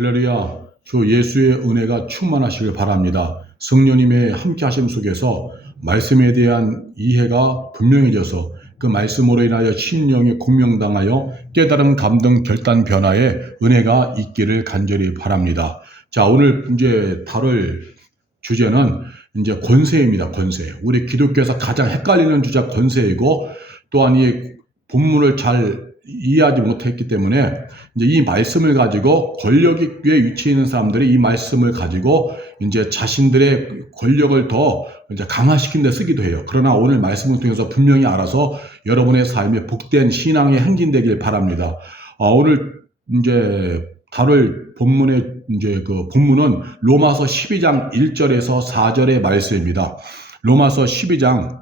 할렐루야. 주 예수의 은혜가 충만하시길 바랍니다. 성령님의 함께 하심 속에서 말씀에 대한 이해가 분명해져서 그 말씀으로 인하여 심령이 공명당하여 깨달음, 감동, 결단, 변화의 은혜가 있기를 간절히 바랍니다. 자, 오늘 이제 다룰 주제는 이제 권세입니다. 권세. 우리 기독교에서 가장 헷갈리는 주제가 권세이고, 또한 이 본문을 잘 이해하지 못했기 때문에 이제 이 말씀을 가지고 권력이 꽤 위치해 있는 사람들이 이 말씀을 가지고 이제 자신들의 권력을 더 이제 강화시킨 데 쓰기도 해요. 그러나 오늘 말씀을 통해서 분명히 알아서 여러분의 삶에 복된 신앙이 행진되길 바랍니다. 오늘 이제 다룰 본문의 이제 그 본문은 로마서 12장 1절에서 4절의 말씀입니다. 로마서 13장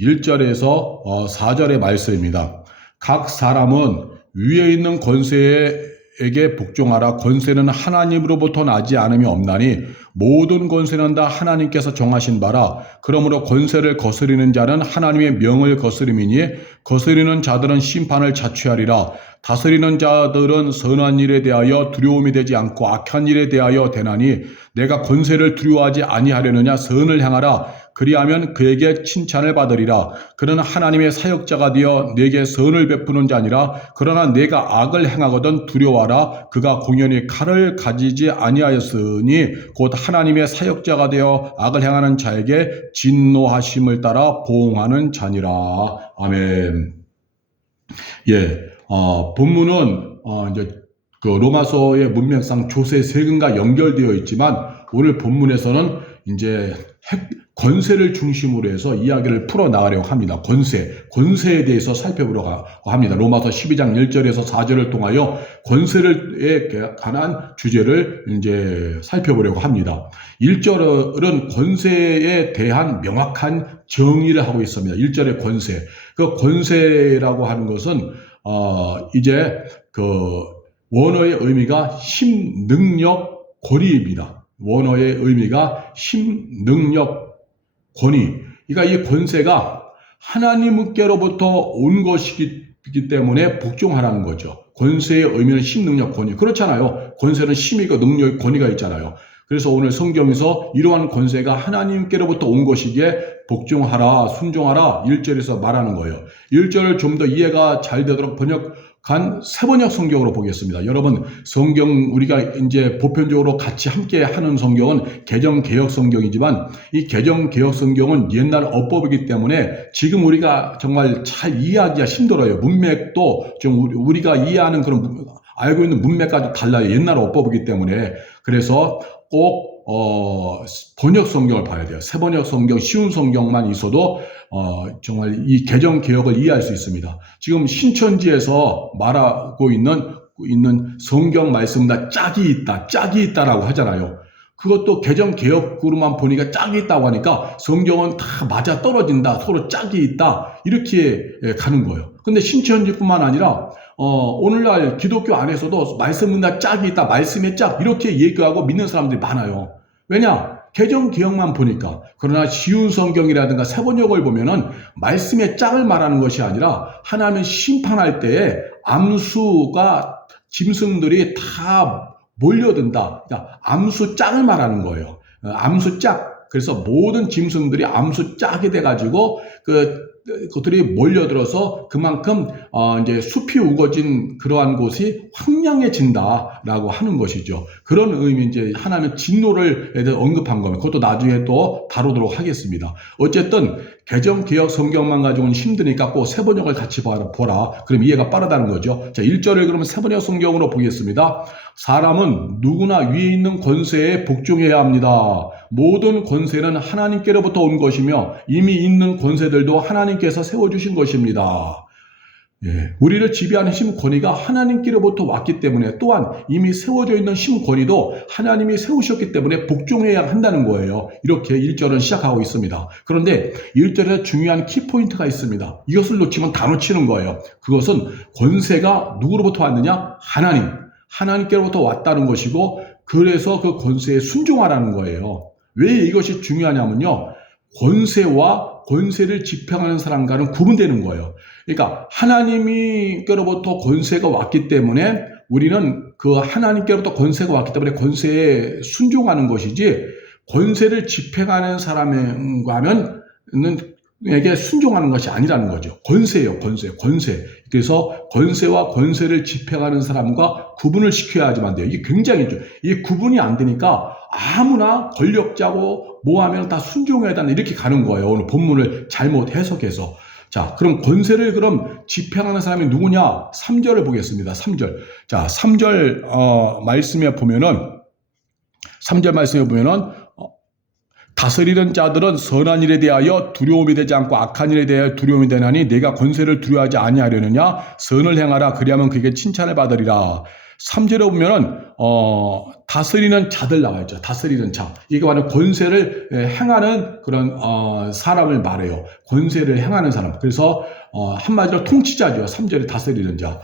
1절에서 4절의 말씀입니다. 각 사람은 위에 있는 권세에게 복종하라. 권세는 하나님으로부터 나지 않음이 없나니 모든 권세는 다 하나님께서 정하신 바라. 그러므로 권세를 거스리는 자는 하나님의 명을 거스림이니 거스리는 자들은 심판을 자취하리라. 다스리는 자들은 선한 일에 대하여 두려움이 되지 않고 악한 일에 대하여 되나니 내가 권세를 두려워하지 아니하려느냐. 선을 행하라. 그리하면 그에게 칭찬을 받으리라. 그는 하나님의 사역자가 되어 내게 선을 베푸는 자니라. 그러나 내가 악을 행하거든 두려워하라. 그가 공연히 칼을 가지지 아니하였으니 곧 하나님의 사역자가 되어 악을 행하는 자에게 진노하심을 따라 보응하는 자니라. 아멘. 본문은 이제 그 로마서의 문맥상 조세 세금과 연결되어 있지만 오늘 본문에서는 이제 권세를 중심으로 해서 이야기를 풀어나가려고 합니다. 권세에 대해서 살펴보려고 합니다. 로마서 12장 1절에서 4절을 통하여 권세에 관한 주제를 이제 살펴보려고 합니다. 1절은 권세에 대한 명확한 정의를 하고 있습니다. 1절의 권세. 그 권세라고 하는 것은 이제 그 원어의 의미가 힘, 능력, 권위입니다. 원어의 의미가 힘, 능력, 권위. 그러니까 이 권세가 하나님께로부터 온 것이기 때문에 복종하라는 거죠. 권세의 의미는 힘, 능력, 권위. 그렇잖아요. 권세는 힘이 있고 능력이 권위가 있잖아요. 그래서 오늘 성경에서 이러한 권세가 하나님께로부터 온 것이기에 복종하라, 순종하라 1절에서 말하는 거예요. 1절을 좀 더 이해가 잘 되도록 번역한 새번역 성경으로 보겠습니다. 여러분, 성경 우리가 이제 보편적으로 같이 함께 하는 성경은 개정개혁 성경이지만 이 개정개혁 성경은 옛날 어법이기 때문에 지금 우리가 정말 잘 이해하기가 힘들어요. 문맥도 좀 우리가 이해하는 그런 알고 있는 문맥과도 달라요. 옛날 어법이기 때문에. 그래서 꼭 번역 성경을 봐야 돼요. 새번역 성경, 쉬운 성경만 있어도 정말 이 개정 개혁을 이해할 수 있습니다. 지금 신천지에서 말하고 있는 성경 말씀다 짝이 있다라고 하잖아요. 그것도 개정 개혁으로만 보니까 짝이 있다고 하니까 성경은 다 맞아 떨어진다, 서로 짝이 있다 이렇게 가는 거예요. 근데 신천지뿐만 아니라 오늘날 기독교 안에서도 말씀은 다 짝이 있다, 말씀의 짝 이렇게 얘기하고 믿는 사람들이 많아요. 왜냐? 개정 개혁만 보니까. 그러나 쉬운 성경이라든가 새번역을 보면은 말씀의 짝을 말하는 것이 아니라 하나님 심판할 때에 암수가 짐승들이 다 몰려든다. 그러니까 암수 짝을 말하는 거예요. 암수 짝. 그래서 모든 짐승들이 암수 짝이 돼가지고 그것들이 몰려들어서 그만큼 이제 숲이 우거진 그러한 곳이 황량해진다라고 하는 것이죠. 그런 의미 이제 하나님의 진노를 언급한 겁니다. 그것도 나중에 또 다루도록 하겠습니다. 어쨌든 개정 개혁 성경만 가지고는 힘드니까 꼭 새번역을 같이 보라. 그럼 이해가 빠르다는 거죠. 자, 1절을 그러면 새번역 성경으로 보겠습니다. 사람은 누구나 위에 있는 권세에 복종해야 합니다. 모든 권세는 하나님께로부터 온 것이며 이미 있는 권세들도 하나님께서 세워주신 것입니다. 우리를 지배하는 힘 권위가 하나님께로부터 왔기 때문에 또한 이미 세워져 있는 힘 권위도 하나님이 세우셨기 때문에 복종해야 한다는 거예요. 이렇게 1절은 시작하고 있습니다. 그런데 1절에 중요한 키포인트가 있습니다. 이것을 놓치면 다 놓치는 거예요. 그것은 권세가 누구로부터 왔느냐? 하나님께로부터 왔다는 것이고 그래서 그 권세에 순종하라는 거예요. 왜 이것이 중요하냐면요. 권세와 권세를 집행하는 사람과는 구분되는 거예요. 그러니까 하나님께로부터 권세가 왔기 때문에 우리는 그 하나님께로부터 권세가 왔기 때문에 권세에 순종하는 것이지 권세를 집행하는 사람과는 에게 순종하는 것이 아니라는 거죠. 권세예요, 권세. 그래서 권세와 권세를 집행하는 사람과 구분을 시켜야 하지만 돼요. 이게 굉장히 이게 구분이 안 되니까 아무나 권력자고 뭐 하면 다 순종해야 된다 이렇게 가는 거예요. 오늘 본문을 잘못 해석해서. 자, 그럼 권세를 그럼 집행하는 사람이 누구냐? 3절을 보겠습니다. 3절. 자, 3절 말씀에 보면은 3절 말씀에 보면은 다스리는 자들은 선한 일에 대하여 두려움이 되지 않고 악한 일에 대하여 두려움이 되나니 내가 권세를 두려워하지 아니하려느냐 선을 행하라 그리하면 그에게 칭찬을 받으리라. 3절에 보면은 다스리는 자들 나와 있죠. 다스리는 자. 이게 바로 권세를 행하는 그런 사람을 말해요. 권세를 행하는 사람. 그래서 한마디로 통치자죠. 3절에 다스리는 자.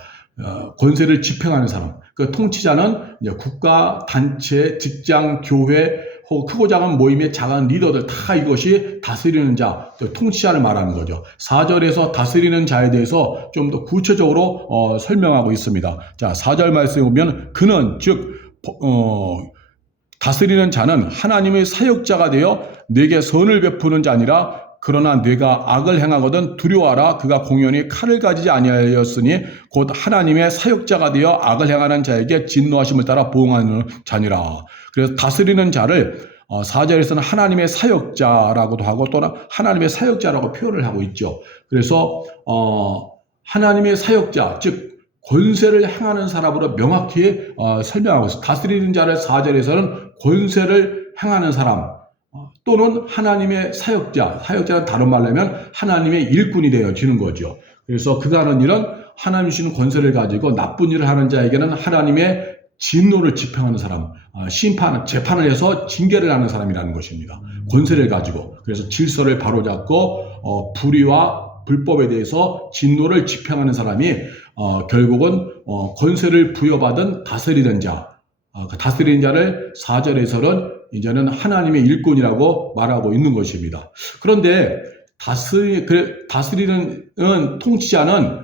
권세를 집행하는 사람. 그 통치자는 이제 국가, 단체, 직장, 교회, 혹은 크고 작은 모임의 작은 리더들 다 이것이 다스리는 자, 통치자를 말하는 거죠. 4절에서 다스리는 자에 대해서 좀 더 구체적으로 설명하고 있습니다. 자, 4절 말씀에 보면 그는 즉 다스리는 자는 하나님의 사역자가 되어 내게 선을 베푸는 자니라. 그러나 내가 악을 행하거든 두려워하라. 그가 공연히 칼을 가지지 아니하였으니 곧 하나님의 사역자가 되어 악을 행하는 자에게 진노하심을 따라 보응하는 자니라. 그래서 다스리는 자를 4절에서는 하나님의 사역자라고도 하고 또는 하나님의 사역자라고 표현을 하고 있죠. 그래서 하나님의 사역자, 즉 권세를 행하는 사람으로 명확히 설명하고 있습니다. 다스리는 자를 4절에서는 권세를 행하는 사람 또는 하나님의 사역자는 다른 말로 하면 하나님의 일꾼이 되어지는 거죠. 그래서 그가 하는 일은 하나님 주시는 권세를 가지고 나쁜 일을 하는 자에게는 하나님의 진노를 집행하는 사람, 재판을 해서 징계를 하는 사람이라는 것입니다. 권세를 가지고. 그래서 질서를 바로잡고 불의와 불법에 대해서 진노를 집행하는 사람이 결국은 권세를 부여받은 다스리는 자, 다스리는 자를 4절에서는 이제는 하나님의 일꾼이라고 말하고 있는 것입니다. 그런데 다스리는 통치자는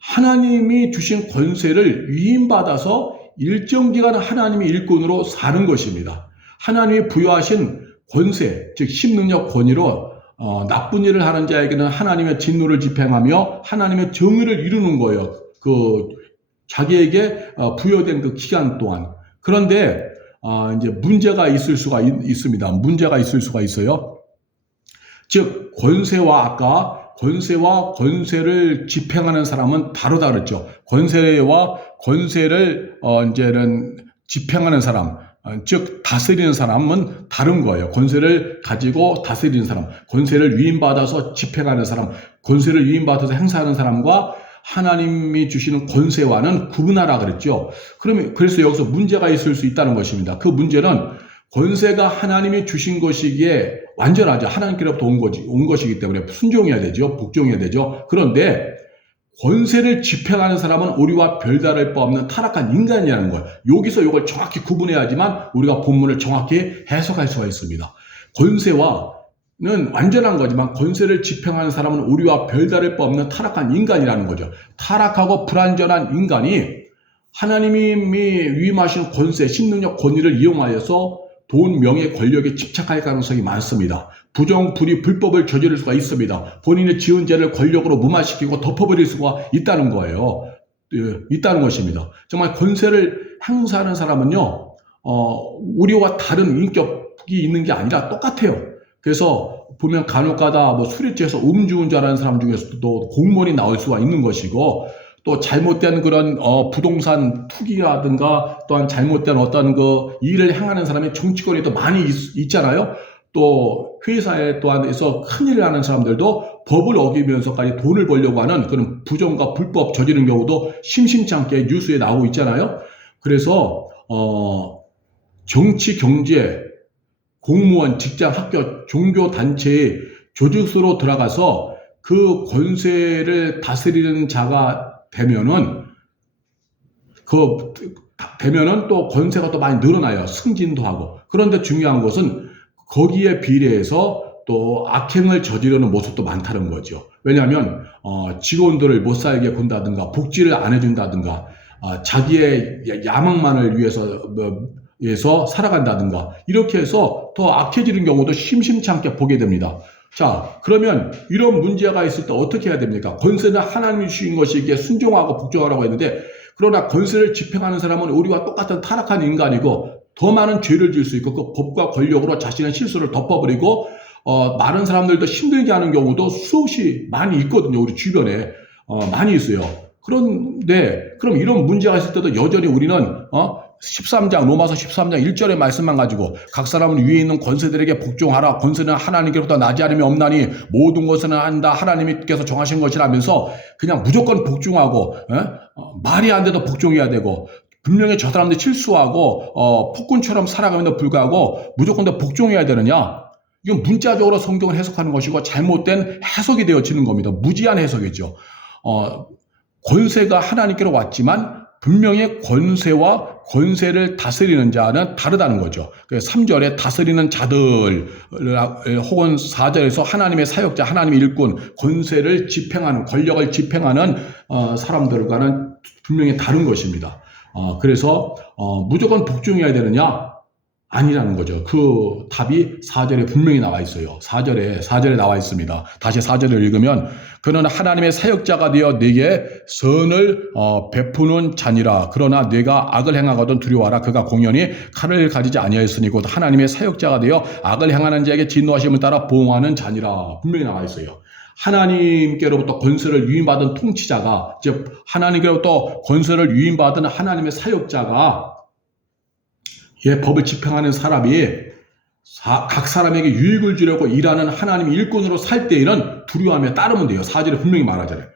하나님이 주신 권세를 위임받아서 일정 기간 하나님의 일꾼으로 사는 것입니다. 하나님이 부여하신 권세, 즉 힘능력 권위로 나쁜 일을 하는 자에게는 하나님의 진노를 집행하며 하나님의 정의를 이루는 거예요. 자기에게 부여된 그 기간 동안. 그런데 이제 문제가 있을 수가 있습니다. 문제가 있을 수가 있어요. 즉 권세와 권세를 집행하는 사람은 바로 다르죠. 권세와 권세를 이제는 집행하는 사람, 즉 다스리는 사람은 다른 거예요. 권세를 가지고 다스리는 사람, 권세를 위임받아서 집행하는 사람, 권세를 위임받아서 행사하는 사람과 하나님이 주시는 권세와는 구분하라 그랬죠. 그래서 여기서 문제가 있을 수 있다는 것입니다. 그 문제는 권세가 하나님이 주신 것이기에 완전하죠. 하나님께로부터 온 것이기 때문에 순종해야 되죠. 복종해야 되죠. 그런데 권세를 집행하는 사람은 우리와 별다를 바 없는 타락한 인간이라는 거예요. 여기서 이걸 정확히 구분해야지만 우리가 본문을 정확히 해석할 수가 있습니다. 권세와는 완전한 거지만 권세를 집행하는 사람은 우리와 별다를 바 없는 타락한 인간이라는 거죠. 타락하고 불완전한 인간이 하나님이 위임하신 권세, 신능력, 권위를 이용하여서 돈, 명예, 권력에 집착할 가능성이 많습니다. 부정, 불의, 불법을 저지를 수가 있습니다. 본인의 지은 죄를 권력으로 무마시키고 덮어버릴 수가 있다는 거예요. 있다는 것입니다. 정말 권세를 행사하는 사람은요, 우리와 다른 인격이 있는 게 아니라 똑같아요. 그래서 보면 간혹가다 술에 취해서 음주운전하는 사람 중에서도 공무원이 나올 수가 있는 것이고, 또 잘못된 그런 부동산 투기라든가 또한 잘못된 어떤 그 일을 행하는 사람의 정치권이 또 많이 있잖아요. 또 회사에 또한에서 큰일을 하는 사람들도 법을 어기면서까지 돈을 벌려고 하는 그런 부정과 불법 저지른 경우도 심심치 않게 뉴스에 나오고 있잖아요. 그래서 정치, 경제, 공무원, 직장, 학교, 종교 단체의 조직으로 들어가서 그 권세를 다스리는 자가 되면은 또 권세가 또 많이 늘어나요. 승진도 하고. 그런데 중요한 것은 거기에 비례해서 또 악행을 저지르는 모습도 많다는 거죠. 왜냐하면 직원들을 못 살게 군다든가 복지를 안 해준다든가 자기의 야망만을 위해서 살아간다든가 이렇게 해서 더 악해지는 경우도 심심치 않게 보게 됩니다. 자, 그러면 이런 문제가 있을 때 어떻게 해야 됩니까? 권세는 하나님이 주신 것이기에 순종하고 복종하라고 했는데, 그러나 권세를 집행하는 사람은 우리와 똑같은 타락한 인간이고 더 많은 죄를 지을 수 있고 그 법과 권력으로 자신의 실수를 덮어버리고 많은 사람들도 힘들게 하는 경우도 수없이 많이 있거든요. 우리 주변에 많이 있어요. 그런데 그럼 이런 문제가 있을 때도 여전히 우리는 13장 로마서 13장 1절의 말씀만 가지고 각 사람은 위에 있는 권세들에게 복종하라. 권세는 하나님께로부터 나지 않으면 없나니 모든 것은 한다 하나님께서 정하신 것이라면서 그냥 무조건 복종하고 말이 안 돼도 복종해야 되고, 분명히 저 사람들이 실수하고 폭군처럼 살아감에도 불구하고 무조건 다 복종해야 되느냐? 이건 문자적으로 성경을 해석하는 것이고 잘못된 해석이 되어지는 겁니다. 무지한 해석이죠. 권세가 하나님께로 왔지만 분명히 권세와 권세를 다스리는 자는 다르다는 거죠. 3절에 다스리는 자들 혹은 4절에서 하나님의 사역자, 하나님의 일꾼, 권세를 집행하는, 권력을 집행하는 사람들과는 분명히 다른 것입니다. 그래서 무조건 복종해야 되느냐? 아니라는 거죠. 그 답이 4절에 분명히 나와 있어요. 4절에 나와 있습니다. 다시 4절을 읽으면 그는 하나님의 사역자가 되어 네게 선을 베푸는 자니라. 그러나 네가 악을 행하거든 두려워하라. 그가 공연히 칼을 가지지 아니하였으니 곧 하나님의 사역자가 되어 악을 행하는 자에게 진노하심을 따라 보응하는 자니라. 분명히 나와 있어요. 하나님께로부터 권세를 위임받은 통치자가, 즉 하나님께로부터 권세를 위임받은 하나님의 사역자가 법을 집행하는 사람이 각 사람에게 유익을 주려고 일하는 하나님의 일꾼으로 살 때에는 두려워하며 따르면 돼요. 4절에 분명히 말하잖아요.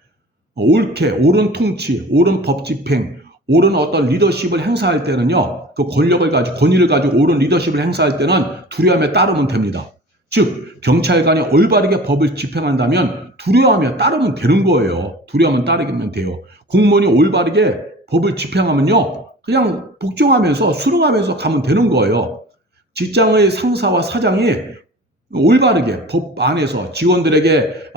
옳은 통치, 옳은 법 집행, 옳은 어떤 리더십을 행사할 때는요, 그 권위를 가지고 옳은 리더십을 행사할 때는 두려워하며 따르면 됩니다. 즉 경찰관이 올바르게 법을 집행한다면 두려워하며 따르면 되는 거예요. 두려워하면 따르면 돼요. 공무원이 올바르게 법을 집행하면요, 그냥 복종하면서 수긍하면서 가면 되는 거예요. 직장의 상사와 사장이 올바르게 법 안에서 직원들에게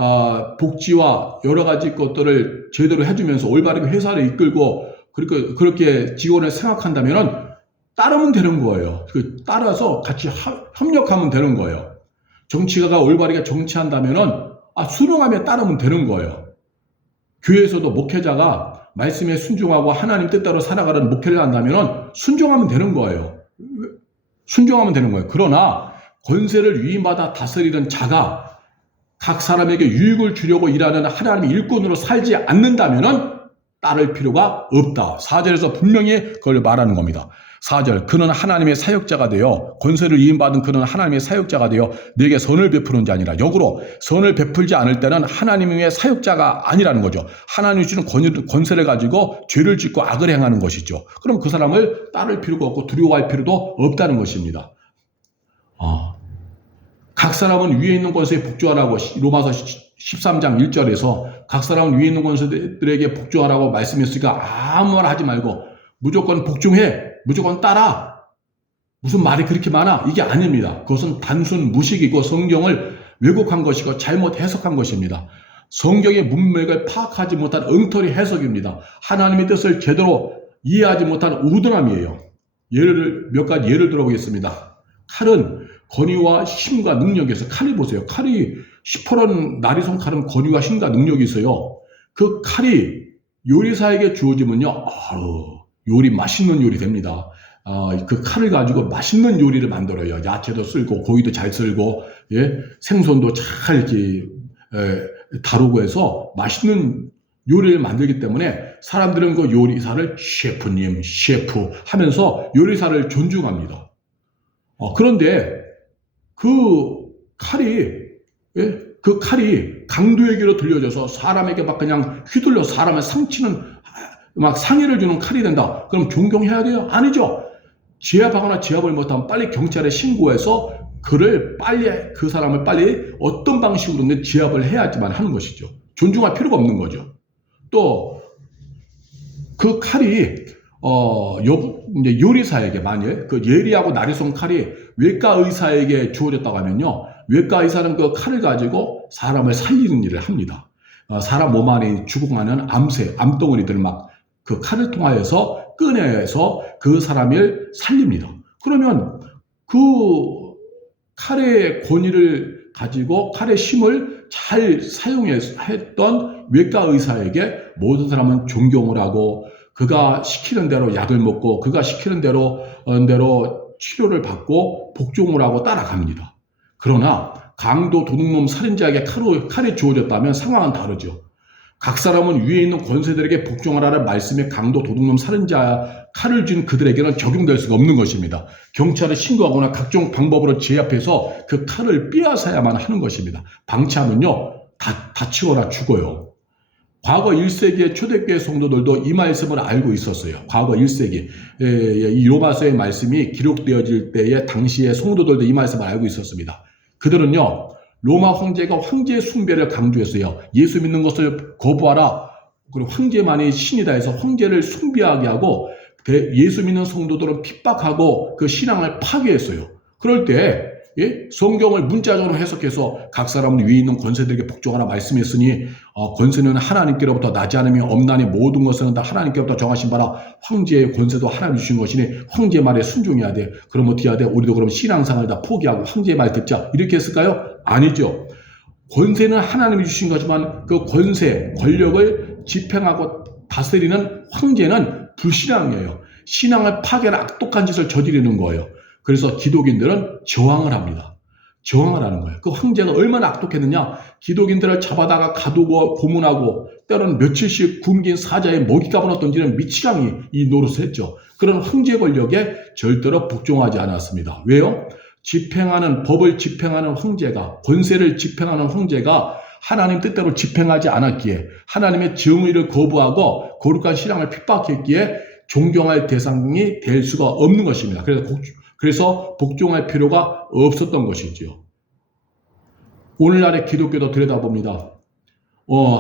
복지와 여러 가지 것들을 제대로 해주면서 올바르게 회사를 이끌고 그렇게 직원을 생각한다면 따르면 되는 거예요. 따라서 같이 협력하면 되는 거예요. 정치가가 올바르게 정치한다면 수긍하며 따르면 되는 거예요. 교회에서도 목회자가 말씀에 순종하고 하나님 뜻대로 살아가는 목회를 한다면 순종하면 되는 거예요. 순종하면 되는 거예요. 그러나 권세를 위임받아 다스리는 자가 각 사람에게 유익을 주려고 일하는 하나님의 일꾼으로 살지 않는다면 따를 필요가 없다. 4절에서 분명히 그걸 말하는 겁니다. 4절, 그는 하나님의 사역자가 되어, 권세를 위임받은 그는 하나님의 사역자가 되어 네게 선을 베푸는 자 아니라, 역으로 선을 베풀지 않을 때는 하나님의 사역자가 아니라는 거죠. 하나님이 주는 권세를 가지고 죄를 짓고 악을 행하는 것이죠. 그럼 그 사람을 따를 필요가 없고 두려워할 필요도 없다는 것입니다. 각 사람은 위에 있는 권세에 복종하라고 로마서 13장 1절에서 각 사람은 위에 있는 권세들에게 복종하라고 말씀했으니까 아무 말 하지 말고 무조건 복종해, 무조건 따라. 무슨 말이 그렇게 많아? 이게 아닙니다. 그것은 단순 무식이고 성경을 왜곡한 것이고 잘못 해석한 것입니다. 성경의 문맥을 파악하지 못한 엉터리 해석입니다. 하나님의 뜻을 제대로 이해하지 못한 우둔함이에요. 몇 가지 예를 들어보겠습니다. 칼은 권위와 힘과 능력이 있어요. 칼이 보세요. 칼이 시퍼런 나리손 칼은 권위와 힘과 능력이 있어요. 그 칼이 요리사에게 주어지면요, 맛있는 요리 됩니다. 그 칼을 가지고 맛있는 요리를 만들어요. 야채도 쓸고 고기도 잘 쓸고 생선도 잘 이렇게 다루고 해서 맛있는 요리를 만들기 때문에 사람들은 그 요리사를 셰프님, 셰프 하면서 요리사를 존중합니다. 그런데 그 칼이 강도에게로 들려져서 사람에게 막 그냥 휘둘러 사람을 상치는, 막 상해를 주는 칼이 된다. 그럼 존경해야 돼요? 아니죠. 제압하거나 제압을 못하면 빨리 경찰에 신고해서 그 사람을 빨리 어떤 방식으로든 제압을 해야지만 하는 것이죠. 존중할 필요가 없는 거죠. 또 그 칼이 요리사에게 만약 그 예리하고 나리손 칼이 외과 의사에게 주어졌다고 하면요, 외과 의사는 그 칼을 가지고 사람을 살리는 일을 합니다. 사람 몸 안에 죽어가는 암덩어리들을 막 그 칼을 통하여서 꺼내서 그 사람을 살립니다. 그러면 그 칼의 권위를 가지고 칼의 힘을 잘 사용했던 외과 의사에게 모든 사람은 존경을 하고 그가 시키는 대로 약을 먹고 그가 시키는 대로 치료를 받고 복종을 하고 따라갑니다. 그러나 강도 도둑놈 살인자에게 칼이 주어졌다면 상황은 다르죠. 각 사람은 위에 있는 권세들에게 복종하라는 말씀이 강도 도둑놈 살인자 칼을 쥔 그들에게는 적용될 수가 없는 것입니다. 경찰에 신고하거나 각종 방법으로 제압해서 그 칼을 빼앗아야만 하는 것입니다. 방치하면요 다치거나 죽어요. 과거 1세기의 초대교회 성도들도 이 말씀을 알고 있었어요. 과거 1세기 이 로마서의 말씀이 기록되어질 때의 당시의 성도들도 이 말씀을 알고 있었습니다. 그들은요 로마 황제가 황제 숭배를 강조했어요. 예수 믿는 것을 거부하라. 그리고 황제만이 신이다 해서 황제를 숭배하게 하고 예수 믿는 성도들은 핍박하고 그 신앙을 파괴했어요. 그럴 때 성경을 문자적으로 해석해서 각 사람은 위에 있는 권세들에게 복종하라 말씀했으니 권세는 하나님께로부터 나지 않으며 없나니 모든 것은 다 하나님께로부터 정하신 바라. 황제의 권세도 하나님 주신 것이니 황제 말에 순종해야 돼. 그럼 어떻게 해야 돼? 우리도 그럼 신앙생활을 다 포기하고 황제의 말 듣자 이렇게 했을까요? 아니죠. 권세는 하나님이 주신 거지만 그 권세, 권력을 집행하고 다스리는 황제는 불신앙이에요. 신앙을 파괴하는 악독한 짓을 저지르는 거예요. 그래서 기독인들은 저항을 합니다. 저항을 하는 거예요. 그 황제가 얼마나 악독했느냐. 기독인들을 잡아다가 가두고 고문하고 때로는 며칠씩 굶긴 사자의 먹잇감을 던지는 미치광이 이 노릇을 했죠. 그런 황제 권력에 절대로 복종하지 않았습니다. 왜요? 법을 집행하는 황제가, 권세를 집행하는 황제가 하나님 뜻대로 집행하지 않았기에, 하나님의 정의를 거부하고 거룩한 신앙을 핍박했기에 존경할 대상이 될 수가 없는 것입니다. 그래서 복종할 필요가 없었던 것이죠. 오늘날의 기독교도 들여다봅니다.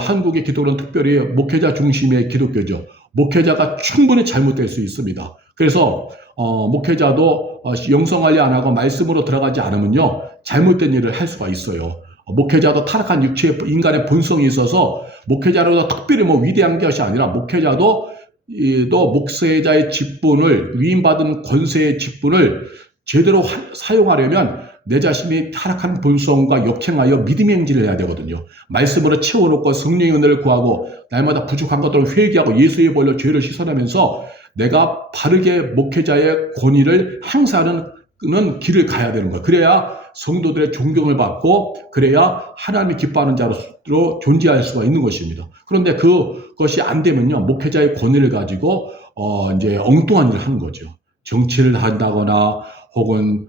한국의 기독교는 특별히 목회자 중심의 기독교죠. 목회자가 충분히 잘못될 수 있습니다. 그래서 목회자도 영성관리 안 하고 말씀으로 들어가지 않으면요 잘못된 일을 할 수가 있어요. 목회자도 타락한 인간의 본성이 있어서 목회자로도 특별히 위대한 것이 아니라 목회자도 또 목회자의 직분을 위임받은 권세의 직분을 제대로 사용하려면 내 자신이 타락한 본성과 역행하여 믿음의 행진을 해야 되거든요. 말씀으로 채워놓고 성령의 은혜를 구하고 날마다 부족한 것들을 회개하고 예수의 벌로 죄를 씻어내면서 내가 바르게 목회자의 권위를 행사하는 길을 가야 되는 거예요. 그래야 성도들의 존경을 받고 그래야 하나님이 기뻐하는 자로 존재할 수가 있는 것입니다. 그런데 그것이 안 되면요 목회자의 권위를 가지고 이제 엉뚱한 일을 하는 거죠. 정치를 한다거나 혹은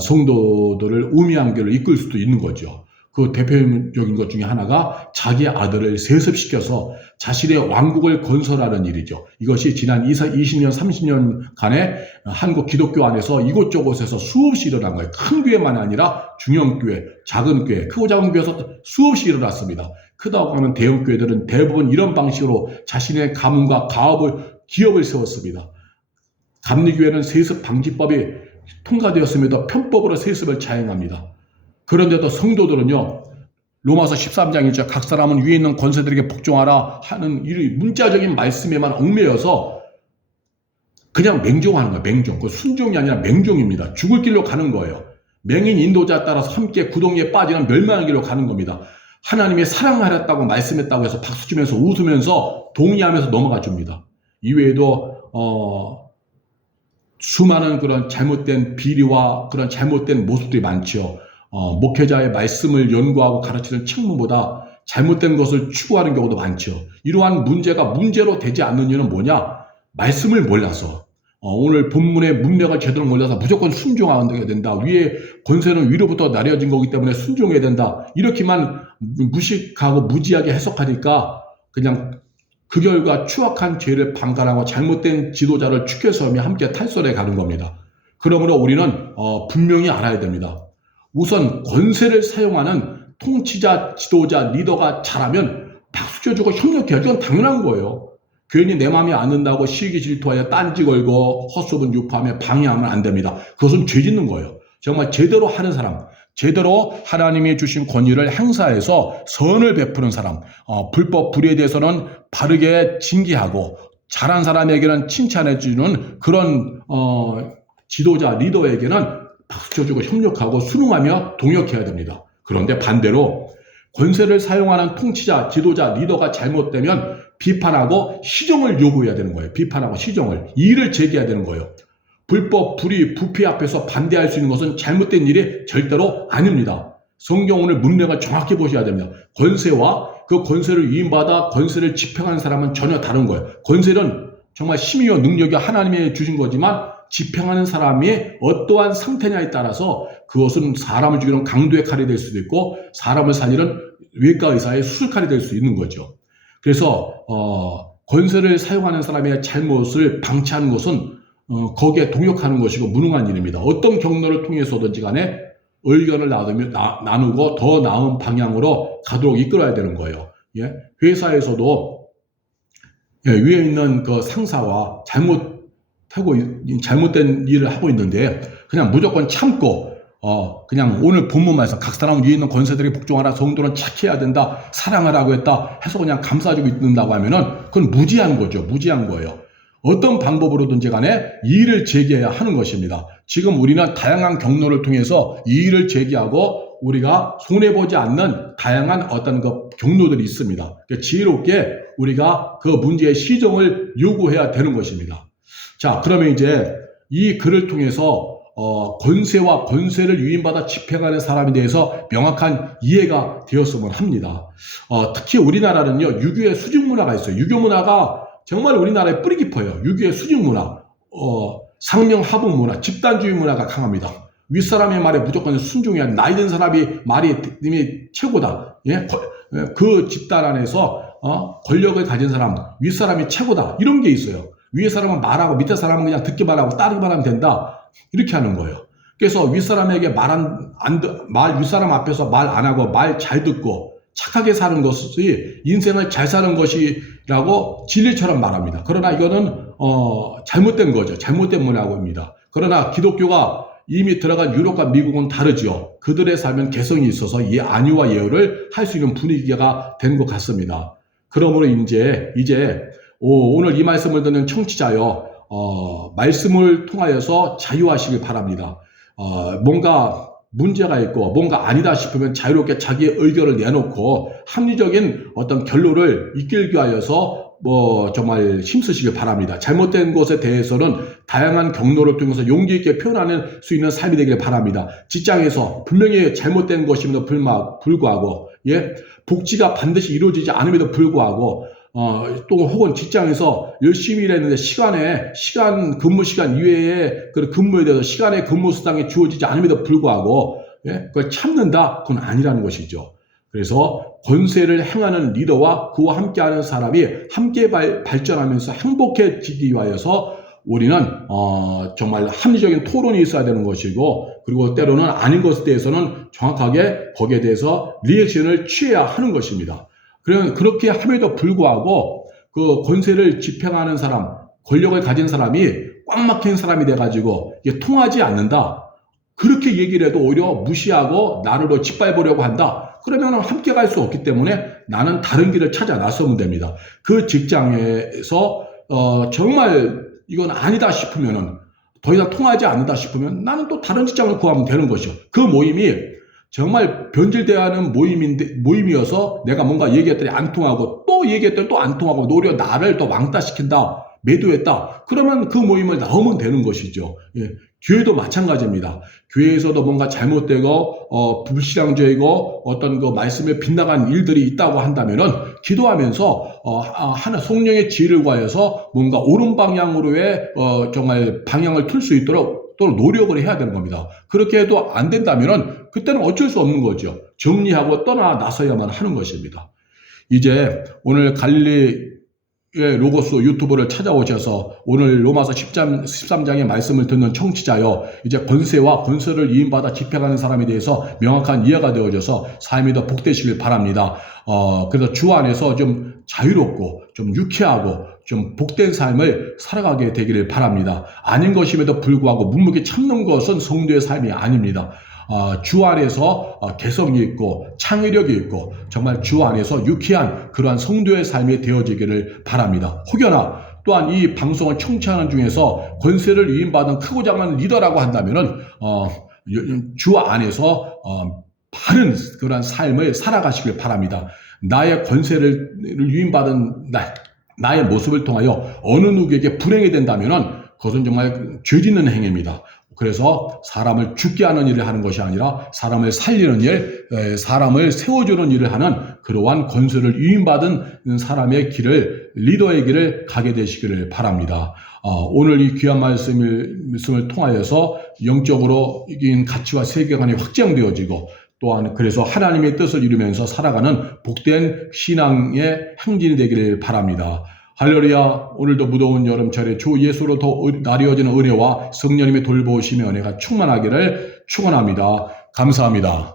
성도들을 우미한 길로 이끌 수도 있는 거죠. 그 대표적인 것 중에 하나가 자기 아들을 세습시켜서 자신의 왕국을 건설하는 일이죠. 이것이 지난 20년, 30년간의 한국 기독교 안에서 이곳저곳에서 수없이 일어난 거예요. 큰 교회만이 아니라 중형교회, 작은 교회, 크고 작은 교회에서 수없이 일어났습니다. 크다고 하면 대형 교회들은 대부분 이런 방식으로 자신의 가문과 기업을 세웠습니다. 감리교회는 세습 방지법이 통과되었음에도 편법으로 세습을 자행합니다. 그런데도 성도들은요 로마서 13장 1절 각 사람은 위에 있는 권세들에게 복종하라 하는 이 문자적인 말씀에만 얽매여서 그냥 맹종하는 거예요. 맹종. 그 순종이 아니라 맹종입니다. 죽을 길로 가는 거예요. 맹인 인도자에 따라서 함께 구덩이에 빠지는 멸망의 길로 가는 겁니다. 하나님이 사랑하였다고 말씀했다고 해서 박수 치면서 웃으면서 동의하면서 넘어가 줍니다. 이외에도 수많은 그런 잘못된 비리와 그런 잘못된 모습들이 많죠. 목회자의 말씀을 연구하고 가르치는 책무보다 잘못된 것을 추구하는 경우도 많죠. 이러한 문제가 문제로 되지 않는 이유는 뭐냐? 말씀을 몰라서. 오늘 본문의 문맥을 제대로 몰라서 무조건 순종해야 된다. 위에 권세는 위로부터 나뉘어진 거기 때문에 순종해야 된다. 이렇게만 무식하고 무지하게 해석하니까 그냥 그 결과 추악한 죄를 방관하고 잘못된 지도자를 축해서며 함께 탈선해 가는 겁니다. 그러므로 우리는 분명히 알아야 됩니다. 우선 권세를 사용하는 통치자, 지도자, 리더가 잘하면 박수 쳐주고 협력해야 이건 당연한 거예요. 괜히 내 마음에 안 든다고 시기 질투하여 딴지 걸고 헛소문 유포하며 방해하면 안 됩니다. 그것은 죄 짓는 거예요. 정말 제대로 하는 사람, 제대로 하나님이 주신 권위를 행사해서 선을 베푸는 사람, 불법 불의에 대해서는 바르게 징계하고 잘한 사람에게는 칭찬해주는 그런 지도자, 리더에게는 박수 쳐주고 협력하고 순응하며 동역해야 됩니다. 그런데 반대로 권세를 사용하는 통치자, 지도자, 리더가 잘못되면 비판하고 시정을 요구해야 되는 거예요. 비판하고 시정을, 이의를 제기해야 되는 거예요. 불법, 불의, 부패 앞에서 반대할 수 있는 것은 잘못된 일이 절대로 아닙니다. 성경 오늘 문맥을 정확히 보셔야 됩니다. 권세와 그 권세를 위임받아 권세를 집행하는 사람은 전혀 다른 거예요. 권세는 정말 힘이요 능력이 하나님이 주신 거지만 집행하는 사람이 어떠한 상태냐에 따라서 그것은 사람을 죽이는 강도의 칼이 될 수도 있고 사람을 살리는 외과 의사의 수술칼이 될 수 있는 거죠. 그래서 권세를 사용하는 사람의 잘못을 방치하는 것은 거기에 동역하는 것이고 무능한 일입니다. 어떤 경로를 통해서든지 간에 의견을 나누고 더 나은 방향으로 가도록 이끌어야 되는 거예요. 예? 회사에서도 위에 있는 그 상사와 잘못된 일을 하고 있는데 그냥 무조건 참고 그냥 오늘 본문에서 각 사람 위에 있는 권세들이 복종하라, 성도는 착해야 된다, 사랑하라고 했다 해서 그냥 감싸주고 있는다고 하면은 그건 무지한 거죠. 무지한 거예요. 어떤 방법으로든지 간에 이의를 제기해야 하는 것입니다. 지금 우리는 다양한 경로를 통해서 이의를 제기하고 우리가 손해보지 않는 다양한 어떤 그 경로들이 있습니다. 지혜롭게 우리가 그 문제의 시정을 요구해야 되는 것입니다. 자, 그러면 이제 이 글을 통해서 권세와 권세를 위임받아 집행하는 사람에 대해서 명확한 이해가 되었으면 합니다. 특히 우리나라는요, 유교의 수직 문화가 있어요. 유교 문화가 정말 우리나라에 뿌리 깊어요. 유교의 수직 문화, 상명하복 문화, 집단주의 문화가 강합니다. 윗사람의 말에 무조건 순종해야 한다. 나이 든 사람이 말이 최고다. 예? 그 집단 안에서 권력을 가진 사람, 윗사람이 최고다. 이런 게 있어요. 위에 사람은 말하고 밑에 사람은 그냥 듣기만 하고 따르기만 하면 된다. 이렇게 하는 거예요. 그래서 윗사람에게 윗사람 앞에서 말 안 하고 말 잘 듣고 착하게 사는 것이 인생을 잘 사는 것이라고 진리처럼 말합니다. 그러나 이거는 잘못된 거죠. 잘못된 문화입니다. 그러나 기독교가 이미 들어간 유럽과 미국은 다르죠. 그들의 삶은 개성이 있어서 이 안위와 예우를 할 수 있는 분위기가 된 것 같습니다. 그러므로 이제 오늘 이 말씀을 듣는 청취자여, 말씀을 통하여서 자유하시길 바랍니다. 뭔가 문제가 있고 뭔가 아니다 싶으면 자유롭게 자기의 의견을 내놓고 합리적인 어떤 결론을 이끌기 위하여서 정말 힘쓰시길 바랍니다. 잘못된 것에 대해서는 다양한 경로를 통해서 용기 있게 표현하는 수 있는 삶이 되길 바랍니다. 직장에서 분명히 잘못된 것임에도 불구하고, 복지가 반드시 이루어지지 않음에도 불구하고, 또 혹은 직장에서 열심히 일했는데 근무 시간 이외에 그 근무에 대해서 시간의 근무 수당이 주어지지 않음에도 불구하고, 그걸 참는다? 그건 아니라는 것이죠. 그래서 권세를 행하는 리더와 그와 함께하는 사람이 함께 발전하면서 행복해지기 위하여서 우리는 정말 합리적인 토론이 있어야 되는 것이고, 그리고 때로는 아닌 것에 대해서는 정확하게 거기에 대해서 리액션을 취해야 하는 것입니다. 그렇게 함에도 불구하고 그 권세를 집행하는 사람, 권력을 가진 사람이 꽉 막힌 사람이 돼가지고 이게 통하지 않는다. 그렇게 얘기를 해도 오히려 무시하고 나를 짓밟으려고 한다. 그러면 함께 갈 수 없기 때문에 나는 다른 길을 찾아 나서면 됩니다. 그 직장에서 정말 이건 아니다 싶으면은, 더 이상 통하지 않는다 싶으면 나는 또 다른 직장을 구하면 되는 것이죠. 그 모임이 정말 변질되어야 하는 모임이어서 내가 뭔가 얘기했더니 안 통하고 또 얘기했더니 또 안 통하고 오히려 나를 또 왕따시킨다, 매도했다. 그러면 그 모임을 나오면 되는 것이죠. 교회도 마찬가지입니다. 교회에서도 뭔가 잘못되고 불신앙적이고 어떤 그 말씀에 빗나간 일들이 있다고 한다면은 기도하면서 하나 성령의 지혜를 구하여서 뭔가 옳은 방향으로의 정말 방향을 틀 수 있도록 또 노력을 해야 되는 겁니다. 그렇게 해도 안 된다면은 그때는 어쩔 수 없는 거죠. 정리하고 나서야만 하는 것입니다. 이제 오늘 갈릴리의 로고스 유튜브를 찾아오셔서 오늘 로마서 13장의 말씀을 듣는 청취자여, 이제 권세와 권세를 위임받아 집행하는 사람에 대해서 명확한 이해가 되어져서 삶이 더 복되시길 바랍니다. 그래서 주 안에서 좀 자유롭고 좀 유쾌하고 좀 복된 삶을 살아가게 되기를 바랍니다. 아닌 것임에도 불구하고 묵묵히 참는 것은 성도의 삶이 아닙니다. 주 안에서 개성이 있고 창의력이 있고 정말 주 안에서 유쾌한 그러한 성도의 삶이 되어지기를 바랍니다. 혹여나 또한 이 방송을 청취하는 중에서 권세를 위임받은 크고 작은 리더라고 한다면은 주 안에서 바른 그러한 삶을 살아가시길 바랍니다. 나의 권세를 위임받은 나의 모습을 통하여 어느 누구에게 불행이 된다면은 그것은 정말 죄짓는 행위입니다. 그래서 사람을 죽게 하는 일을 하는 것이 아니라 사람을 살리는 일, 사람을 세워주는 일을 하는 그러한 권세를 위임받은 사람의 길을, 리더의 길을 가게 되시기를 바랍니다. 오늘 이 귀한 말씀을 통하여서 영적으로인 가치와 세계관이 확장되어지고 또한 그래서 하나님의 뜻을 이루면서 살아가는 복된 신앙의 행진이 되기를 바랍니다. 할렐루야. 오늘도 무더운 여름철에 주 예수로 더 나뉘어지는 은혜와 성령님의 돌보심의 은혜가 충만하기를 축원합니다. 감사합니다.